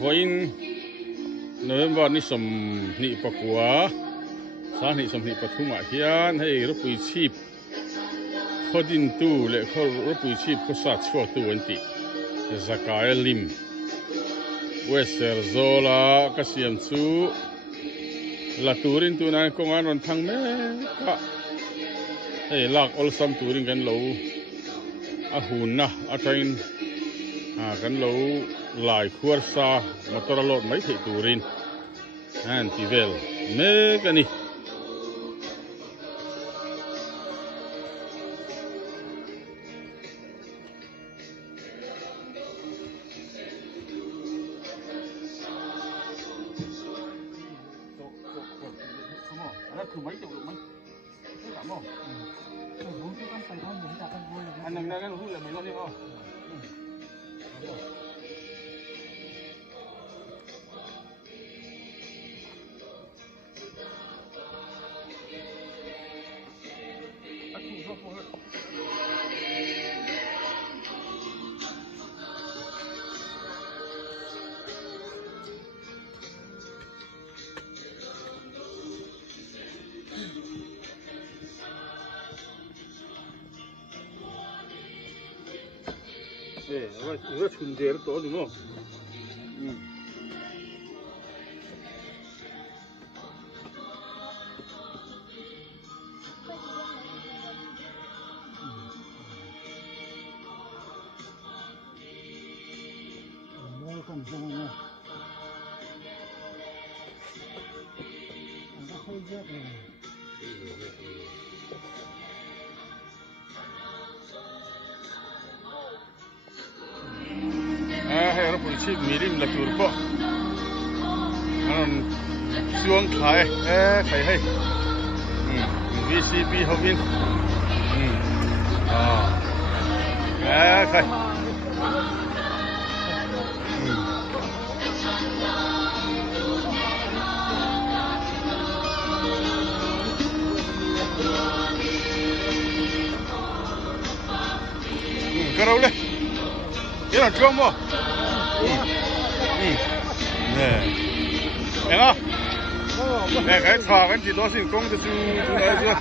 Voin November ni som ni Papua sa ni som ni Pathuma hian hei rupui chip khodin tu le khol rupui chip ko sa chho tu anti Zakaria Lim Wester Zola kasiam chu laturin tu nan ko ngan ron thang me ka hei lak ol sam turin kan lo a hun na a train kan lo lai khuar sa motor lot mai thei turin an tivel me kani 이거 준대로 또 뭐. Chip mirim la turko anon suang khai khai hai VCP hovin khai karau le ina chuang mo nè đó nè cái thò cái gì đó xin công cho chú nói chưa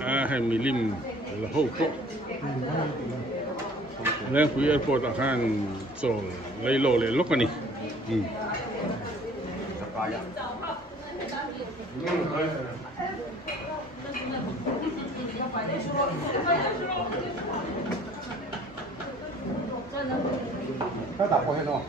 hay milim là hậu khổ nên quý airport ở hàng chỗ lấy lô lấy lúc này các đảo có hay không?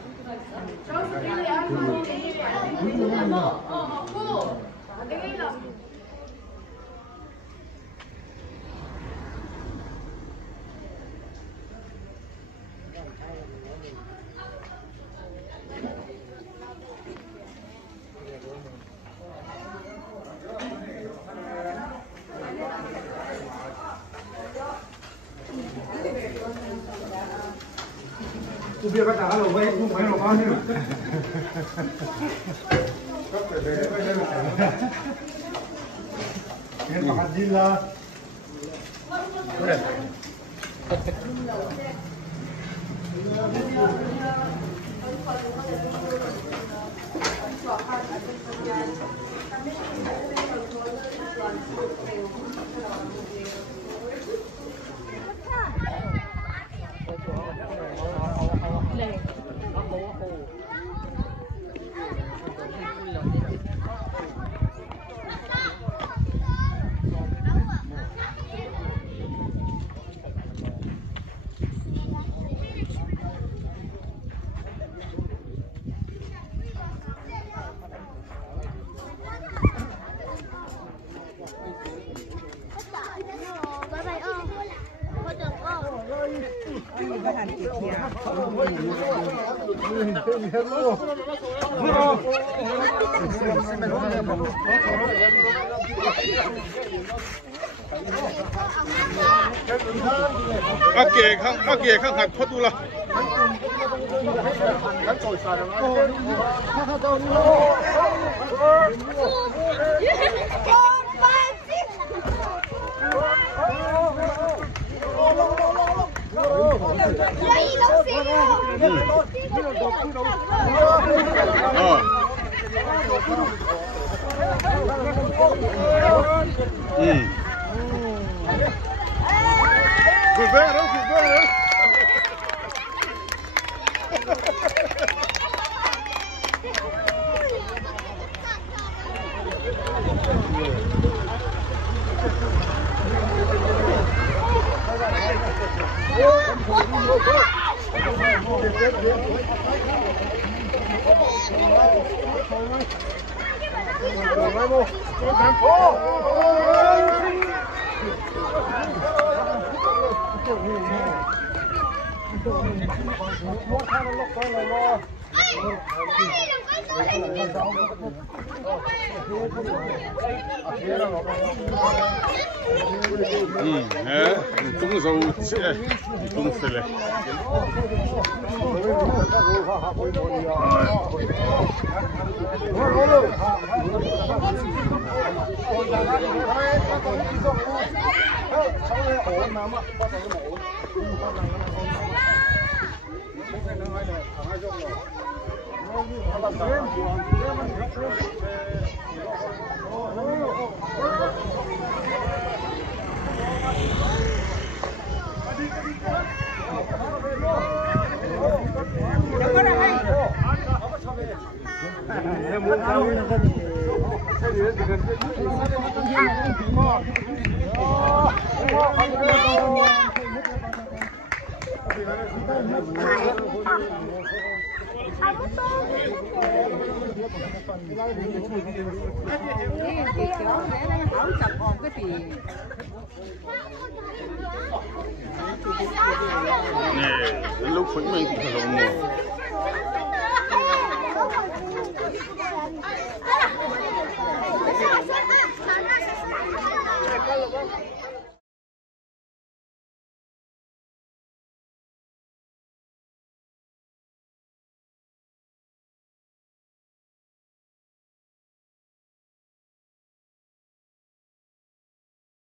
Tôi biết các đá lầu vây không phải là bao nhiêu. Cái mặt đi là. 阿姐看看拖住了。中手吃，中死了。lúc phấn mình thì thật là mồ